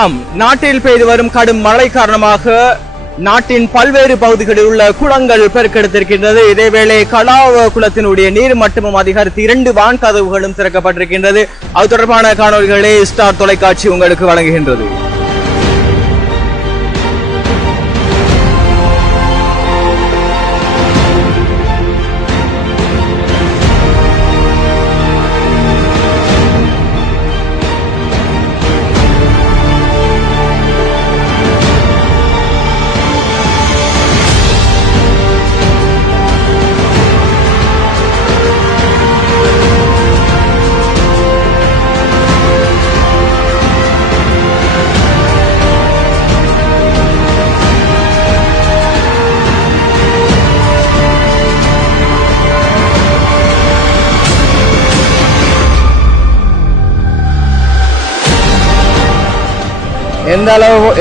ஆம், நாட்டில் பெய்து வரும் கடும் மழை காரணமாக நாட்டின் பல்வேறு பகுதிகளில் உள்ள குளங்கள் பெருக்கெடுத்திருக்கின்றது. இதேவேளை கலாவ குளத்தினுடைய நீர் மட்டமும் அதிகரித்து 2 வான்கதவுகளும் திறக்கப்பட்டிருக்கின்றது. அது தொடர்பான காணொலிகளை ஸ்டார் தொலைக்காட்சி உங்களுக்கு வழங்குகின்றது.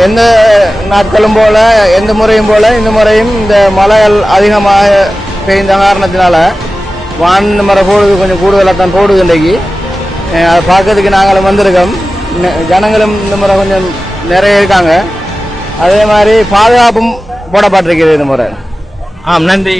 எந்த நாட்களும் போல எந்த முறையும் போல இந்த முறையும் இந்த மழைகள் அதிகமாக பெய்த காரணத்தினால வான் இந்த முறை போடுது கொஞ்சம் கூடுதலாக தான் போடுது. இன்றைக்கு அதை பார்க்கறதுக்கு நாங்களும் வந்திருக்கோம். ஜனங்களும் இந்த முறை கொஞ்சம் நிறைய இருக்காங்க. அதே மாதிரி பாதுகாப்பும் போடப்பட்டிருக்கிறது இந்த முறை. ஆம், நன்றி.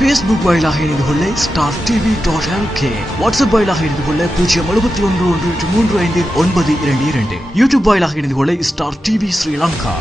Facebook வாயிலாக இணைந்து கொள்ள startv.lk, வாட்ஸ்அப் வாயிலாக இணைந்து கொள்ள 071 135 922, யூடியூப் வாயிலாக இணைந்து கொள்ள ஸ்டார் டிவி ஸ்ரீலங்கா.